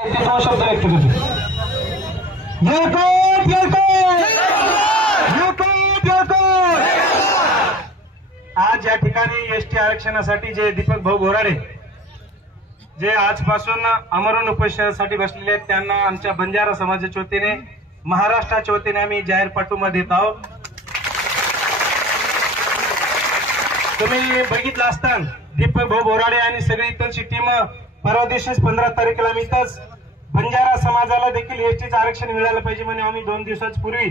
दोन शब्द व्यक्त करतो. येळकोट येळकोट येळकोट येळकोट. आज या ठिकाणी एसटी आरक्षणासाठी जे दीपक भाऊ बोराडे जे आजपासून आमरण उपोषणासाठी बसलेले आहेत त्यांना आमच्या बंजारा समाजाच्या वतीने महाराष्ट्राच्या वतीने आम्ही जाहीर पाठिंबा देत आहोत. तुम्ही बघितलं असताना दीपक भाऊ बोराडे आणि सगळी इथलची टीम परवा दिवशीच 15 तारखेला मिळताच बंजारा समाजाला देखील एसटीचं आरक्षण मिळालं पाहिजे म्हणून आम्ही 2 दिवसापूर्वी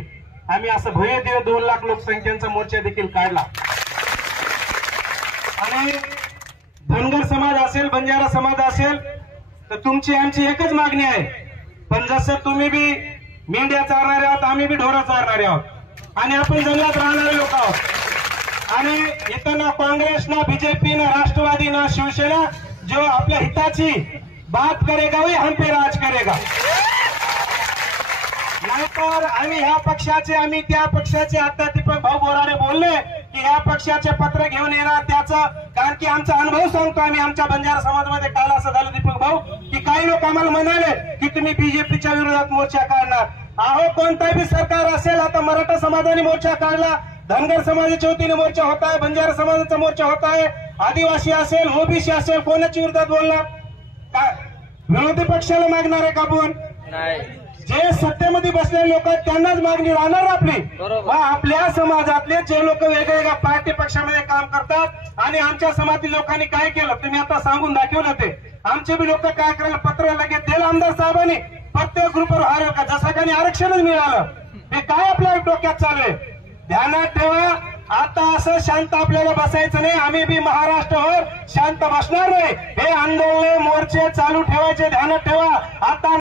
आम्ही असं भव्य दिव्य 2 लाख लोकसंख्येचा मोर्चा देखील काढला. आणि धनगर समाज असेल बंजारा समाज असेल तर तुमची आमची एकच मागणी आहे. पण जसं तुम्ही बी मेंढ्या चारणारे आहोत आम्ही बी ढोरा चारणारे आहोत आणि आपण जंगलात राहणारे लोक आहोत. आणि इथं ना काँग्रेस ना बीजेपी ना राष्ट्रवादी ना शिवसेना जो आपल्या हिताची बात करेगा वही हम पे राज करेगा. नाहीतर आम्ही ह्या पक्षाचे आम्ही त्या पक्षाचे. आता दीपक भाऊ बोराडे बोलले की ह्या पक्षाचे पत्र घेऊन येणार त्याचं कारण की आमचा अनुभव सांगतो आम्ही आमच्या बंजारा समाजामध्ये. काल असं झालं दीपक भाऊ की काही लोक आम्हाला म्हणाले की तुम्ही बीजेपीच्या विरोधात मोर्चा काढणार. अहो कोणताही सरकार असेल आता मराठा समाजाने मोर्चा काढला धनगर समाजाच्या वतीने मोर्चा होत आहे बंजारा समाजाचा मोर्चा होत आहे आदिवासी असेल ओबीसी असेल कोणाच्या विरोधात बोलणार काय विरोधी पक्षाला मागणार आहे का आपण जे सत्तेमध्ये बसलेले लोक आहेत त्यांनाच मागणी राहणार आपली. आपल्या समाजातले जे लोक वेगवेगळ्या पार्टी पक्षामध्ये काम करतात आणि आमच्या समाजातील लोकांनी काय केलं तुम्ही आता सांगून दाखवलं ते आमचे बी लोक काय करायला पत्र लगेच दिलं आमदार साहेबांनी प्रत्येक ग्रुपवर हार का जसं काही आरक्षणच मिळालं हे काय आपल्या डोक्यात चालू आहे. ध्यानात ठेवा आता असं शांत आपल्याला बसायचं नाही. आम्ही बी महाराष्ट्रावर शांत बसणार नाही. हे आंदोलन मोर्चे चालू ठेवायचे ध्यानात ठेवा. आता